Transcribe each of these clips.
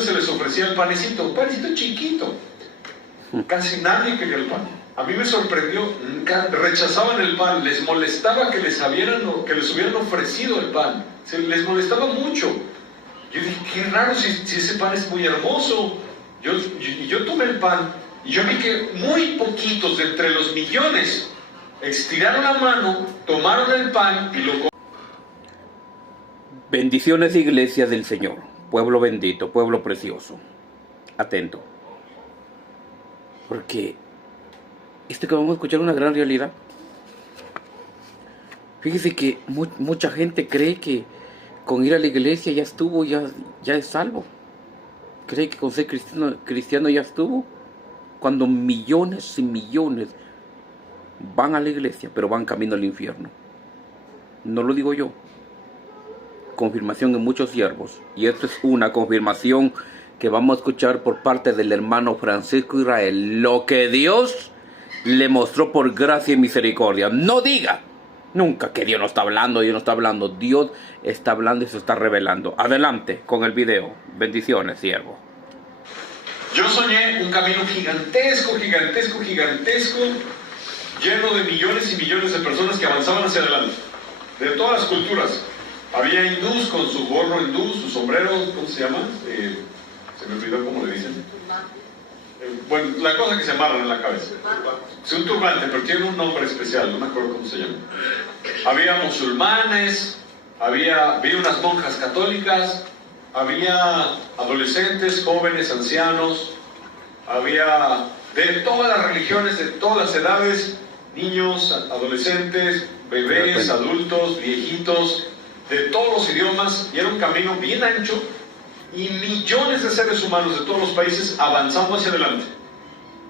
multitudes se les ofrecía el panecito, un panecito chiquito. Casi nadie quería el pan. A mí me sorprendió, rechazaban el pan, les molestaba que les hubieran ofrecido el pan, les molestaba mucho. Yo dije, qué raro, si ese pan es muy hermoso. Yo tomé el pan y yo vi que muy poquitos de entre los millones estiraron la mano, tomaron el pan y lo comieron. Bendiciones, iglesia del Señor, pueblo bendito, pueblo precioso. Atento, porque esto que vamos a escuchar es una gran realidad. Fíjese que mucha gente cree que con ir a la iglesia ya estuvo, ya es salvo. Cree que con ser cristiano ya estuvo, cuando millones y millones van a la iglesia, pero van camino al infierno. No lo digo yo. Confirmación en muchos siervos. Y esto es una confirmación que vamos a escuchar por parte del hermano Francisco Israel. Lo que Dios le mostró por gracia y misericordia. No diga nunca que Dios no está hablando, Dios no está hablando. Dios está hablando y se está revelando. Adelante con el video. Bendiciones, siervo. Yo soñé un camino gigantesco, lleno de millones y millones de personas que avanzaban hacia adelante, de todas las culturas. Había hindús con su gorro hindú, su sombrero, ¿cómo se llama? Se me olvidó cómo le dicen. Bueno, la cosa que se amarran en la cabeza. Es un turbante, pero tiene un nombre especial, no me acuerdo cómo se llama. Había musulmanes, vi unas monjas católicas, había adolescentes, jóvenes, ancianos, había de todas las religiones, de todas las edades, niños, adolescentes, bebés, adultos, viejitos, de todos los idiomas, y era un camino bien ancho, y millones de seres humanos de todos los países avanzando hacia adelante.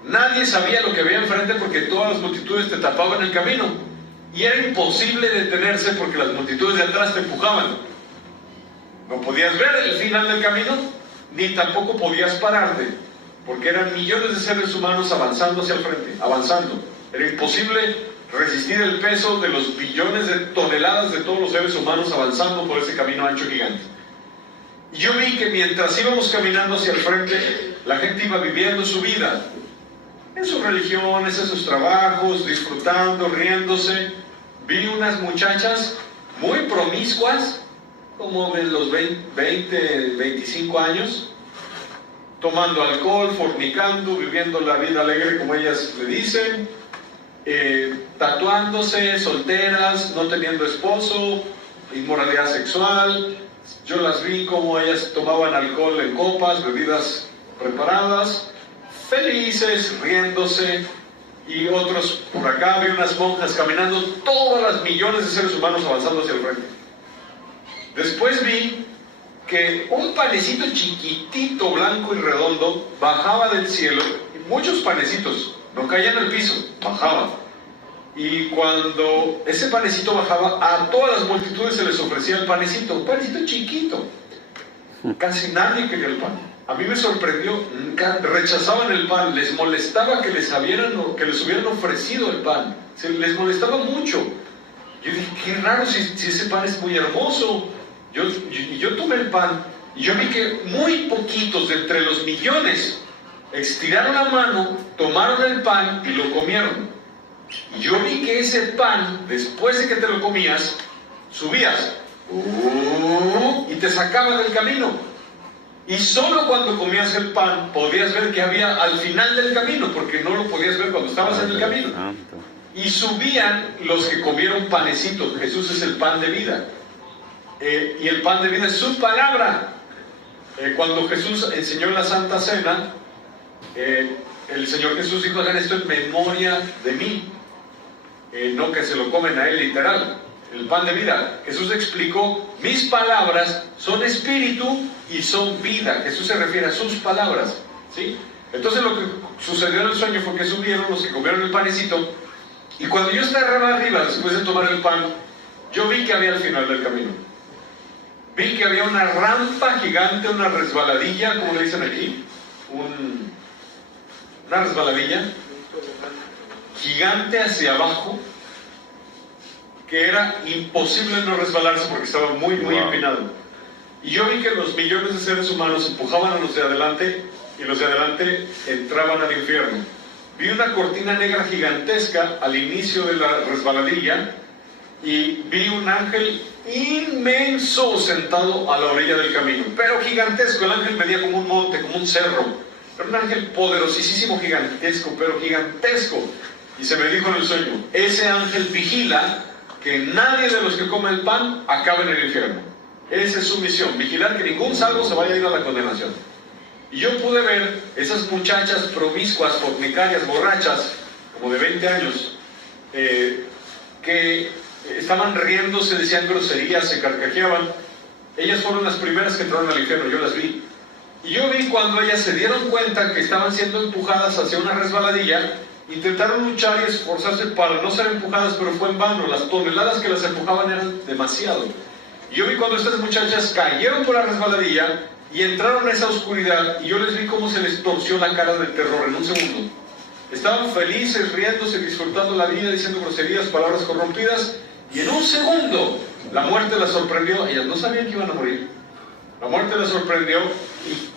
Nadie sabía lo que había enfrente porque todas las multitudes te tapaban el camino, y era imposible detenerse porque las multitudes de atrás te empujaban. No podías ver el final del camino, ni tampoco podías pararte, porque eran millones de seres humanos avanzando hacia el frente, avanzando. Era imposible resistir el peso de los billones de toneladas de todos los seres humanos avanzando por ese camino ancho gigante. Y yo vi que mientras íbamos caminando hacia el frente, la gente iba viviendo su vida, en sus religiones, en sus trabajos, disfrutando, riéndose. Vi unas muchachas muy promiscuas, como de los 20, 25 años, tomando alcohol, fornicando, viviendo la vida alegre como ellas le dicen, tatuándose, solteras, no teniendo esposo, inmoralidad sexual. Yo las vi como ellas tomaban alcohol en copas, bebidas preparadas, felices, riéndose, y otros por acá, vi unas monjas caminando, todas las millones de seres humanos avanzando hacia el frente. Después vi que un panecito chiquitito, blanco y redondo, bajaba del cielo, y muchos panecitos, no caían al piso, bajaban. Y cuando ese panecito bajaba, a todas las multitudes se les ofrecía el panecito, un panecito chiquito. Casi nadie quería el pan. A mí me sorprendió, rechazaban el pan, les molestaba que les hubieran ofrecido el pan, les molestaba mucho. Yo dije, qué raro, si ese pan es muy hermoso. Yo tomé el pan y yo vi que muy poquitos de entre los millones estiraron la mano, tomaron el pan y lo comieron. Y yo vi que ese pan, después de que te lo comías, subías y te sacaba del camino. Y solo cuando comías el pan podías ver que había al final del camino, porque no lo podías ver cuando estabas en el camino. Y subían los que comieron panecitos. Jesús es el pan de vida. Y el pan de vida es su palabra. Cuando Jesús enseñó la Santa Cena, el Señor Jesús dijo, hagan esto en memoria de mí. No que se lo comen a Él literal. El pan de vida. Jesús explicó, mis palabras son espíritu y son vida. Jesús se refiere a sus palabras, ¿sí? Entonces lo que sucedió en el sueño fue que subieron los que comieron el panecito, y cuando yo estaba arriba, después de tomar el pan, yo vi que había al final del camino. Vi que había una rampa gigante, una resbaladilla, como le dicen aquí, una resbaladilla gigante hacia abajo, que era imposible no resbalarse porque estaba muy empinado. Y yo vi que los millones de seres humanos empujaban a los de adelante y los de adelante entraban al infierno. Vi una cortina negra gigantesca al inicio de la resbaladilla y vi un ángel inmenso sentado a la orilla del camino, pero gigantesco. El ángel medía como un monte, como un cerro. Era un ángel poderosísimo, gigantesco, pero gigantesco. Y se me dijo en el sueño: ese ángel vigila que nadie de los que come el pan acabe en el infierno. Esa es su misión, vigilar que ningún salvo se vaya a ir a la condenación. Y yo pude ver esas muchachas promiscuas, fornicarias, borrachas, como de 20 años, que estaban riéndose, decían groserías, se carcajeaban. Ellas fueron las primeras que entraron al infierno, yo las vi. Y yo vi cuando ellas se dieron cuenta que estaban siendo empujadas hacia una resbaladilla, intentaron luchar y esforzarse para no ser empujadas, pero fue en vano. Las toneladas que las empujaban eran demasiado. Y yo vi cuando estas muchachas cayeron por la resbaladilla y entraron a esa oscuridad, y yo les vi cómo se les torció la cara del terror en un segundo. Estaban felices, riéndose, disfrutando la vida, diciendo groserías, palabras corrompidas, y en un segundo la muerte las sorprendió. Ellas no sabían que iban a morir. La muerte las sorprendió y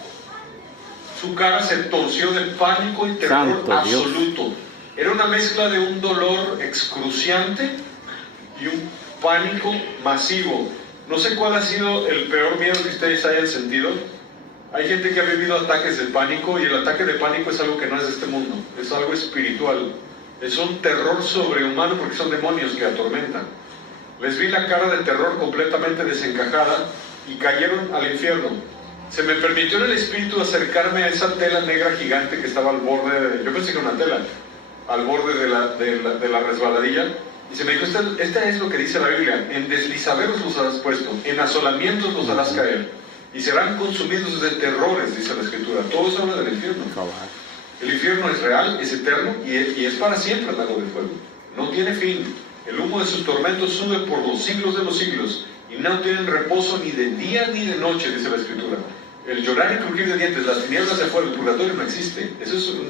su cara se torció de pánico y terror absoluto. Era una mezcla de un dolor excruciante y un pánico masivo. No sé cuál ha sido el peor miedo que ustedes hayan sentido. Hay gente que ha vivido ataques de pánico, y el ataque de pánico es algo que no es de este mundo, es algo espiritual. Es un terror sobrehumano porque son demonios que atormentan. Les vi la cara de terror completamente desencajada y cayeron al infierno. Se me permitió en el espíritu acercarme a esa tela negra gigante que estaba al borde, yo pensé que era una tela, al borde de la resbaladilla, y se me dijo: esta es lo que dice la Biblia: en deslizaderos los harás puesto, en asolamientos los harás caer, y serán consumidos de terrores, dice la Escritura. Todo eso habla del infierno. El infierno es real, es eterno, y es para siempre el lago de fuego. No tiene fin. El humo de sus tormentos sube por los siglos de los siglos, y no tienen reposo ni de día ni de noche, dice la Escritura. El llorar y crujir de dientes, las tinieblas de fuego, el purgatorio no existe. Eso es una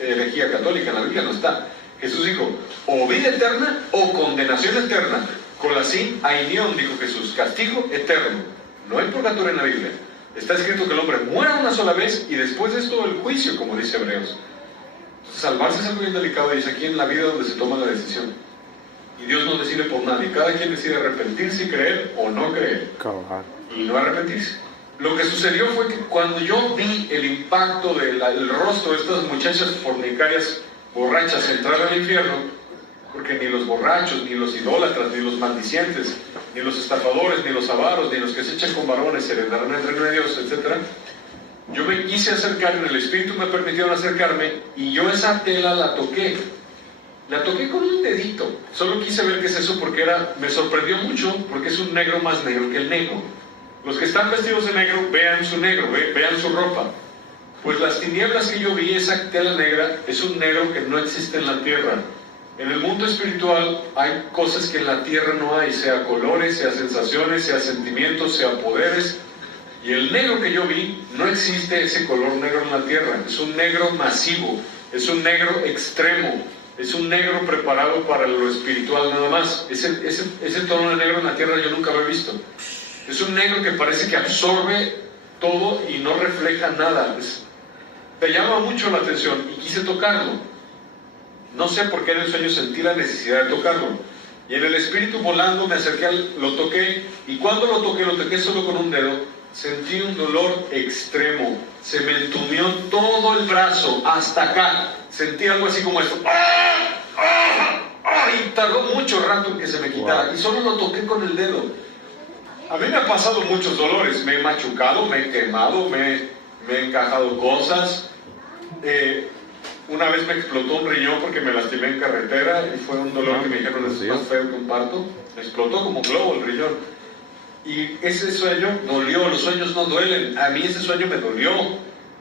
herejía católica, en la Biblia no está. Jesús dijo: o vida eterna o condenación eterna. Colasín ainión, dijo Jesús, castigo eterno. No hay purgatorio en la Biblia. Está escrito que el hombre muera una sola vez y después de esto el juicio, como dice Hebreos. Salvarse es algo bien delicado, y es aquí en la vida donde se toma la decisión. Y Dios no decide por nadie. Cada quien decide arrepentirse y creer o no creer. Y no arrepentirse. Lo que sucedió fue que cuando yo vi el impacto del rostro de estas muchachas fornicarias borrachas entrar al infierno, porque ni los borrachos, ni los idólatras, ni los maldicientes, ni los estafadores, ni los avaros, ni los que se echan con varones heredarán el reino de Dios, etc. Yo me quise acercar, en el espíritu me permitieron acercarme, y yo esa tela la toqué. La toqué con un dedito. Solo quise ver qué es eso, porque me sorprendió mucho, porque es un negro más negro que el negro. Los que están vestidos de negro, vean su negro, vean su ropa. Pues las tinieblas que yo vi, esa tela negra, es un negro que no existe en la tierra. En el mundo espiritual hay cosas que en la tierra no hay, sea colores, sea sensaciones, sea sentimientos, sea poderes. Y el negro que yo vi, no existe ese color negro en la tierra. Es un negro masivo, es un negro extremo, es un negro preparado para lo espiritual nada más. Ese tono de negro en la tierra yo nunca lo he visto. Es un negro que parece que absorbe todo y no refleja nada. Te llama mucho la atención y quise tocarlo. No sé por qué en el sueño sentí la necesidad de tocarlo. Y en el espíritu volando me acerqué, lo toqué, y cuando lo toqué solo con un dedo. Sentí un dolor extremo. Se me entumió todo el brazo hasta acá. Sentí algo así como esto. ¡Ah! ¡Ah! ¡Ah! Y tardó mucho rato en que se me quitara. Y solo lo toqué con el dedo. A mí me han pasado muchos dolores. Me he machucado, me he quemado, me he encajado cosas. Una vez me explotó un riñón porque me lastimé en carretera, y fue un dolor que me dijeron es más feo que un parto. Me explotó como globo el riñón. Y ese sueño dolió. Los sueños no duelen. A mí ese sueño me dolió.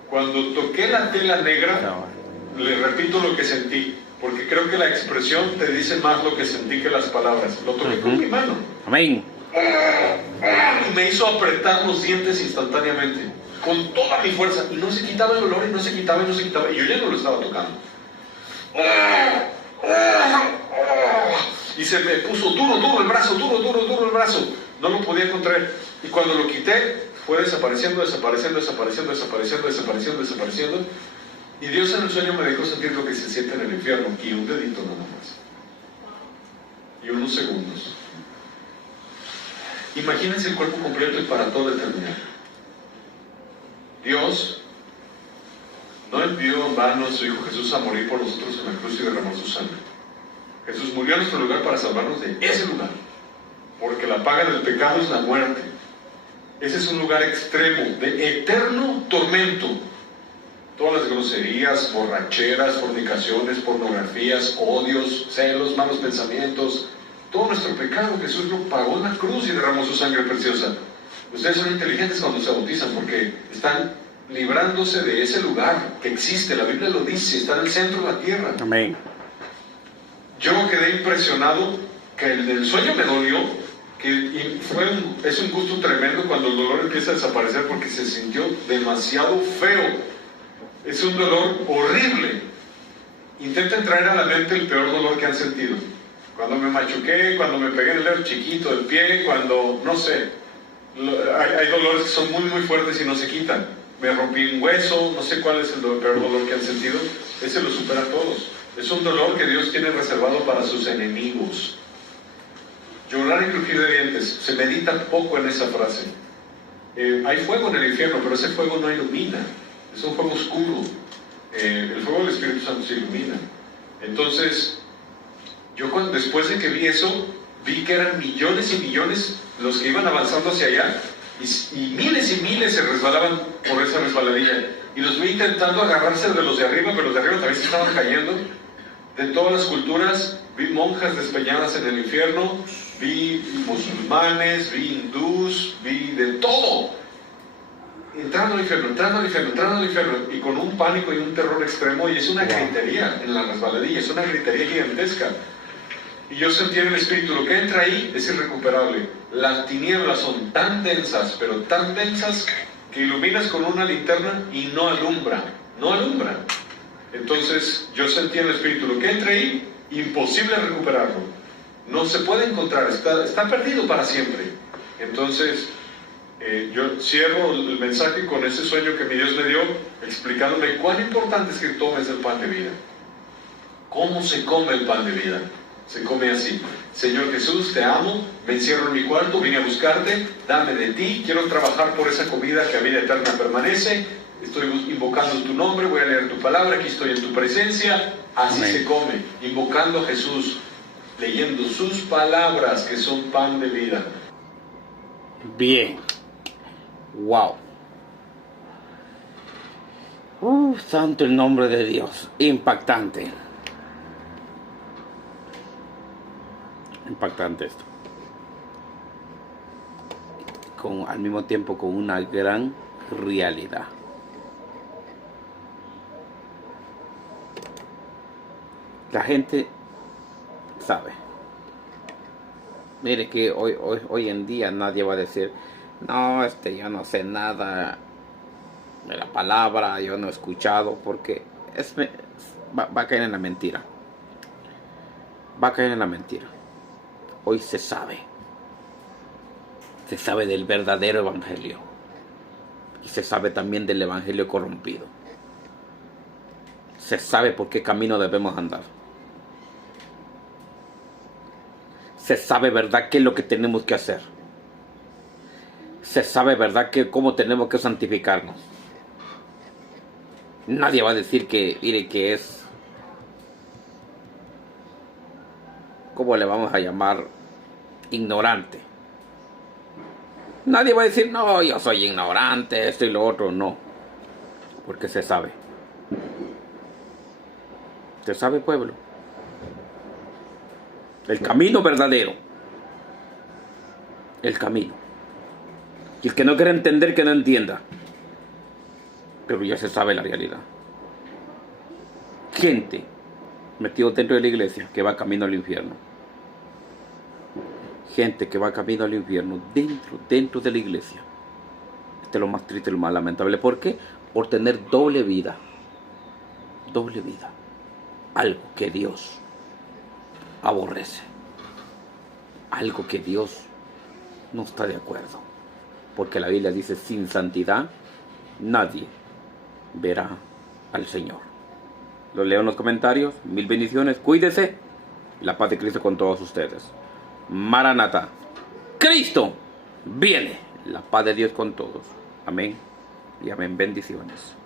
Cuando toqué la tela negra, le repito lo que sentí, porque creo que la expresión te dice más lo que sentí que las palabras. Lo toqué con mi mano. Amén. Y me hizo apretar los dientes instantáneamente, con toda mi fuerza, y no se quitaba el dolor, y no se quitaba, y no se quitaba, y yo ya no lo estaba tocando. Y se me puso duro el brazo, duro el brazo. No lo podía contraer. Y cuando lo quité, fue desapareciendo, desapareciendo, desapareciendo, desapareciendo, desapareciendo, desapareciendo. Y Dios en el sueño me dejó sentir lo que se siente en el infierno, y un dedito nada más. Y unos segundos. Imagínense el cuerpo completo y para toda la eternidad. Dios no envió en vano a su Hijo Jesús a morir por nosotros en la cruz y derramar su sangre. Jesús murió en nuestro lugar para salvarnos de ese lugar, porque la paga del pecado es la muerte. Ese es un lugar extremo, de eterno tormento. Todas las groserías, borracheras, fornicaciones, pornografías, odios, celos, malos pensamientos, todo nuestro pecado, Jesús lo pagó en la cruz y derramó su sangre preciosa. Ustedes son inteligentes cuando se bautizan porque están librándose de ese lugar que existe. La Biblia lo dice, está en el centro de la tierra. Amén. Yo quedé impresionado que el sueño me dolió, que es un gusto tremendo cuando el dolor empieza a desaparecer porque se sintió demasiado feo. Es un dolor horrible. Intenten traer a la mente el peor dolor que han sentido. Cuando me machuqué, cuando me pegué en el dedo chiquito del pie, cuando, no sé, hay dolores que son muy muy fuertes y no se quitan. Me rompí un hueso, no sé cuál es el peor dolor que han sentido. Ese lo supera a todos. Es un dolor que Dios tiene reservado para sus enemigos. Llorar y crujir de dientes, se medita poco en esa frase. Hay fuego en el infierno, pero ese fuego no ilumina. Es un fuego oscuro. El fuego del Espíritu Santo se ilumina. Entonces, yo después de que vi eso, vi que eran millones y millones los que iban avanzando hacia allá, y miles se resbalaban por esa resbaladilla. Y los vi intentando agarrarse de los de arriba, pero los de arriba también se estaban cayendo. De todas las culturas, vi monjas despeñadas en el infierno, vi musulmanes, vi hindús, vi de todo. Entrando al infierno, entrando al infierno, entrando al infierno, y con un pánico y un terror extremo, y es una gritería en la resbaladilla, es una gritería gigantesca. Y yo sentí en el espíritu, lo que entra ahí es irrecuperable. Las tinieblas son tan densas, pero tan densas, que iluminas con una linterna y no alumbra, no alumbra. Entonces yo sentí en el espíritu, lo que entra ahí, imposible recuperarlo. No se puede encontrar, está perdido para siempre. Entonces, yo cierro el mensaje con ese sueño que mi Dios me dio, explicándome cuán importante es que tomes el pan de vida. ¿Cómo se come el pan de vida? Se come así: Señor Jesús, te amo, me encierro en mi cuarto, vine a buscarte, dame de ti, quiero trabajar por esa comida que a vida eterna permanece, estoy invocando tu nombre, voy a leer tu palabra, aquí estoy en tu presencia. Así Amén. Se come, invocando a Jesús, leyendo sus palabras que son pan de vida. Bien. Wow. Santo el nombre de Dios. Impactante. Impactante esto. Al mismo tiempo con una gran realidad. La gente sabe. Mire que hoy en día nadie va a decir, no, yo no sé nada de la palabra, yo no he escuchado, porque va a caer en la mentira. Va a caer en la mentira. Hoy se sabe del verdadero evangelio, y se sabe también del evangelio corrompido. Se sabe por qué camino debemos andar. Se sabe, ¿verdad?, qué es lo que tenemos que hacer. Se sabe, ¿verdad?, que cómo tenemos que santificarnos. Nadie va a decir que, mire, que es, ¿cómo le vamos a llamar? Ignorante. Nadie va a decir, no, yo soy ignorante, esto y lo otro. No, porque se sabe. Se sabe, pueblo. El camino verdadero. El camino. Y el que no quiere entender, que no entienda. Pero ya se sabe la realidad. Gente metido dentro de la iglesia que va camino al infierno. Gente que va camino al infierno dentro de la iglesia. Esto es lo más triste y lo más lamentable. ¿Por qué? Por tener doble vida. Doble vida. Algo que Dios aborrece. Algo que Dios no está de acuerdo. porque la Biblia dice, sin santidad nadie verá al Señor. Lo leo en los comentarios. Mil bendiciones, cuídese. La paz de Cristo con todos ustedes. Maranatha, Cristo viene. La paz de Dios con todos. Amén y amén. Bendiciones.